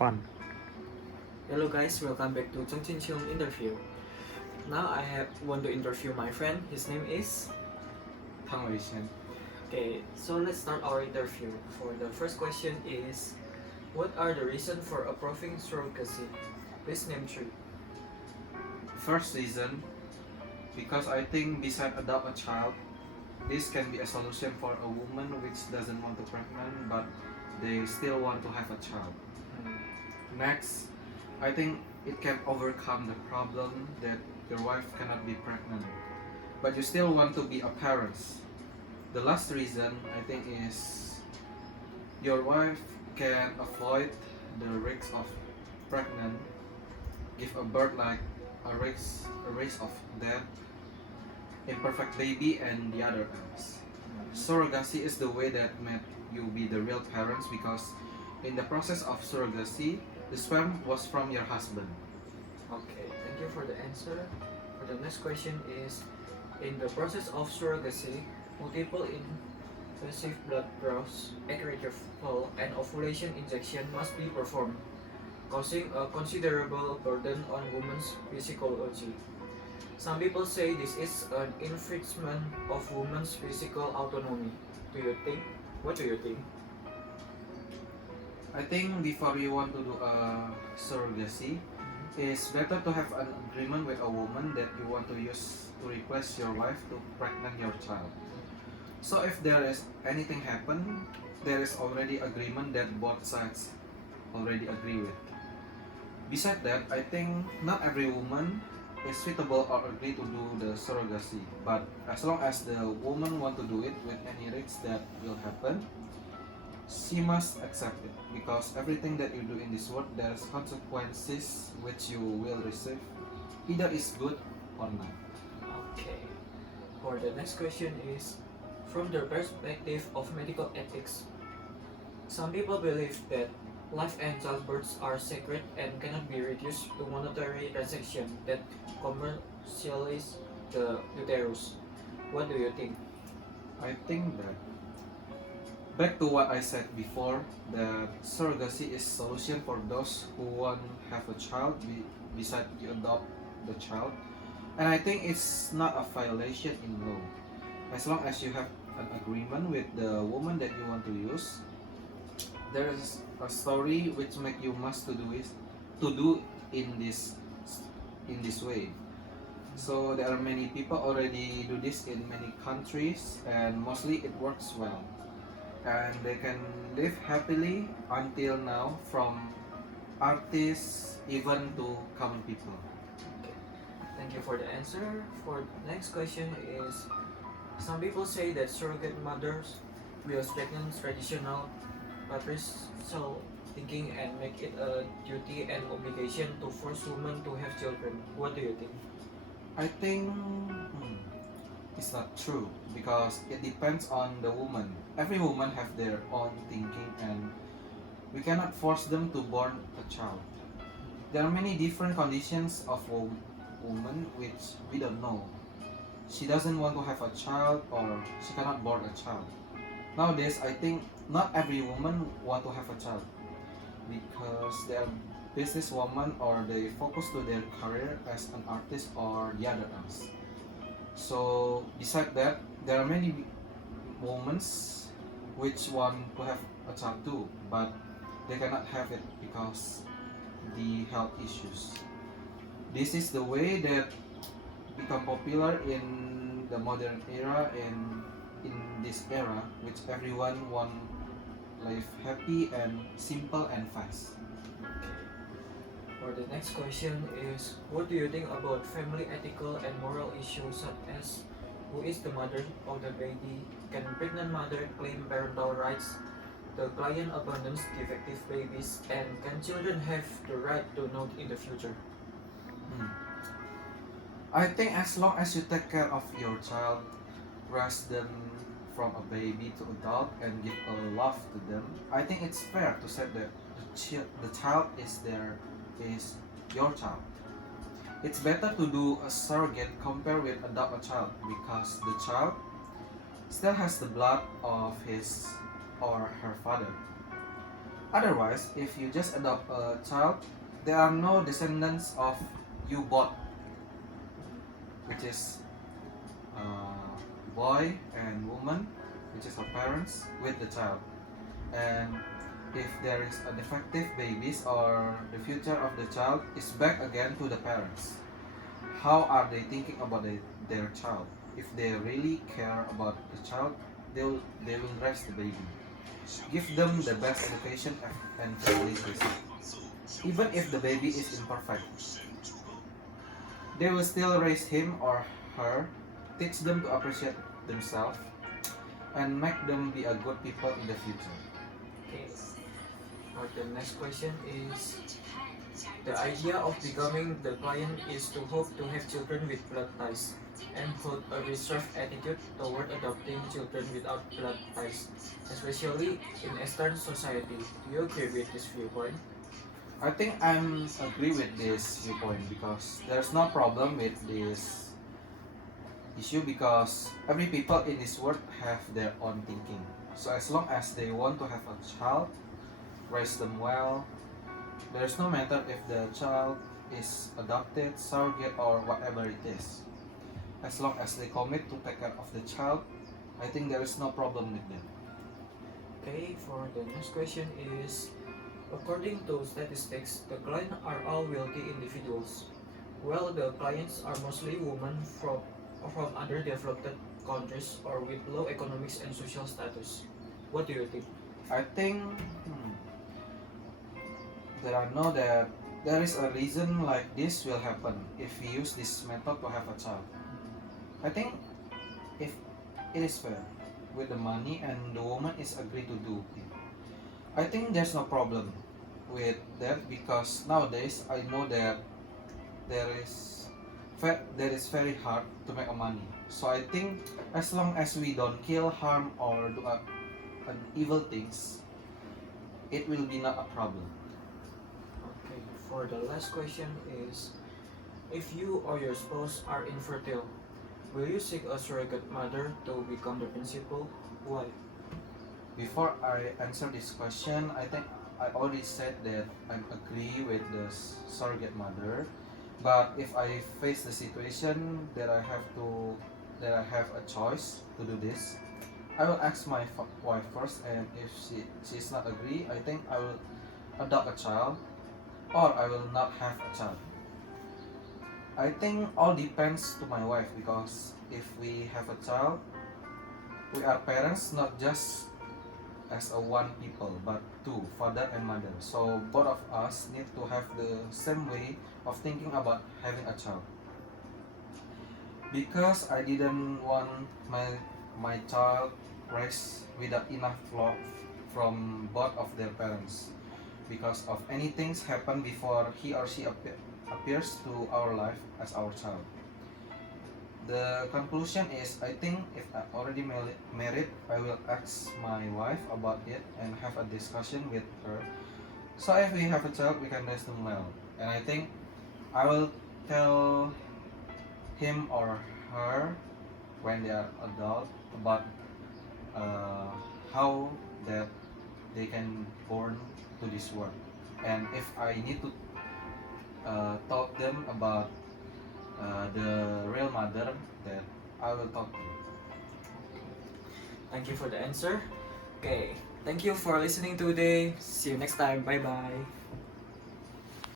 8. Hello guys, welcome back to曾俊雄interview. Now I want to interview my friend. His name is. Okay, so let's start our interview. For the first question is, what are the reasons for approving surrogacy? Please name 3. First reason, because I think besides adopt a child, this can be a solution for a woman which doesn't want to pregnant but they still want to have a child. Next, I think it can overcome the problem that your wife cannot be pregnant, but you still want to be a parent. The last reason I think is your wife can avoid the risk of pregnant, give a birth like a risk of death, imperfect baby, and the other else. Surrogacy is the way that made you be the real parents because in the process of surrogacy, the sperm was from your husband. Okay, thank you for the answer. For the next question is, in the process of surrogacy, multiple invasive blood draws, egg retrieval, and ovulation injection must be performed, causing a considerable burden on women's physiology. Some people say this is an infringement of women's physical autonomy. What do you think? I think before you want to do a surrogacy, it's better to have an agreement with a woman that you want to use to replace your wife to pregnant your child. So if there is anything happen, there is already agreement that both sides already agree with. Besides that, I think not every woman is suitable or agree to do the surrogacy, but as long as the woman want to do it with any risk that will happen, she must accept it because everything that you do in this world there's consequences which you will receive, either is good or not. Okay. For the next question is, from the perspective of medical ethics, some people believe that life and childbirths are sacred and cannot be reduced to monetary transaction that commercialize the uterus. What do you think? I think that back to what I said before, that surrogacy is solution for those who want have a child beside you adopt the child, and I think it's not a violation in law as long as you have an agreement with the woman that you want to use. There is a story which make you must to do in this way. So there are many people already do this in many countries and mostly it works well and they can live happily until now, from artists even to common people. Okay. Thank you for the answer. For the next question is, some people say that surrogate mothers will strengthen traditional patriarchal thinking and make it a duty and obligation to force women to have children. What do you think? I think it's not true because it depends on the woman. Every woman have their own thinking and we cannot force them to born a child. There are many different conditions of a woman which we don't know. She doesn't want to have a child or she cannot born a child. Nowadays I think not every woman want to have a child because they are businesswoman or they focus to their career as an artist or the other else. So beside that, there are many women which want to have a child too, but they cannot have it because the health issues. This is the way that become popular in the modern era and in this era, which everyone want life happy and simple and fast. For the next question is, what do you think about family ethical and moral issues such as who is the mother of the baby? Can pregnant mother claim parental rights? The client abandons defective babies, and can children have the right to know in the future? I think as long as you take care of your child, raise them from a baby to adult and give a love to them, I think it's fair to say that the child is your child. It's better to do a surrogate compared with adopt a child because the child still has the blood of his or her father. Otherwise, if you just adopt a child, there are no descendants of you both, which is boy and woman, which is our parents, with the child. And if there is a defective babies or the future of the child is back again to the parents, how are they thinking about their child? If they really care about the child, they will raise the baby. Give them the best education and facilities. Even if the baby is imperfect, they will still raise him or her, teach them to appreciate themselves, and make them be a good people in the future. Okay. Or the next question is, the idea of becoming the client is to hope to have children with blood ties and hold a reserved attitude toward adopting children without blood ties, especially in Eastern society. Do you agree with this viewpoint? I think I'm agree with this viewpoint because there's no problem with this issue because every people in this world have their own thinking. So as long as they want to have a child, raise them well, there's no matter if the child is adopted, surrogate or whatever it is. As long as they commit to take care of the child, I think there is no problem with them. Okay, for the next question is, according to statistics, the clients are all wealthy individuals, while the clients are mostly women from underdeveloped countries or with low economics and social status. What do you think? I think there is a reason like this will happen if we use this method to have a child. I think if it is fair with the money and the woman is agree to do it, I think there's no problem with that because nowadays I know that there is very hard to make a money. So I think as long as we don't kill, harm or do an evil things, it will be not a problem. Okay, for the last question is, if you or your spouse are infertile, will you seek a surrogate mother to become the principal? Why? Before I answer this question, I think I already said that I agree with the surrogate mother. But if I face the situation that I have a choice to do this, I will ask my wife first, and if she's not agree, I think I will adopt a child, or I will not have a child. I think all depends to my wife because if we have a child, we are parents not just as a one people but two, father and mother. So both of us need to have the same way of thinking about having a child. Because I didn't want my child raised without enough love from both of their parents. Because of anything happen before he or she appears to our life as our child. The conclusion is, I think if I already married, I will ask my wife about it and have a discussion with her. So if we have a child, we can raise them well. And I think I will tell him or her when they are adult about how that they can born to this world. And if I need to talk them about the real mother, that I will talk to you. Thank you for the answer. Okay, thank you for listening today. See you next time. Bye bye.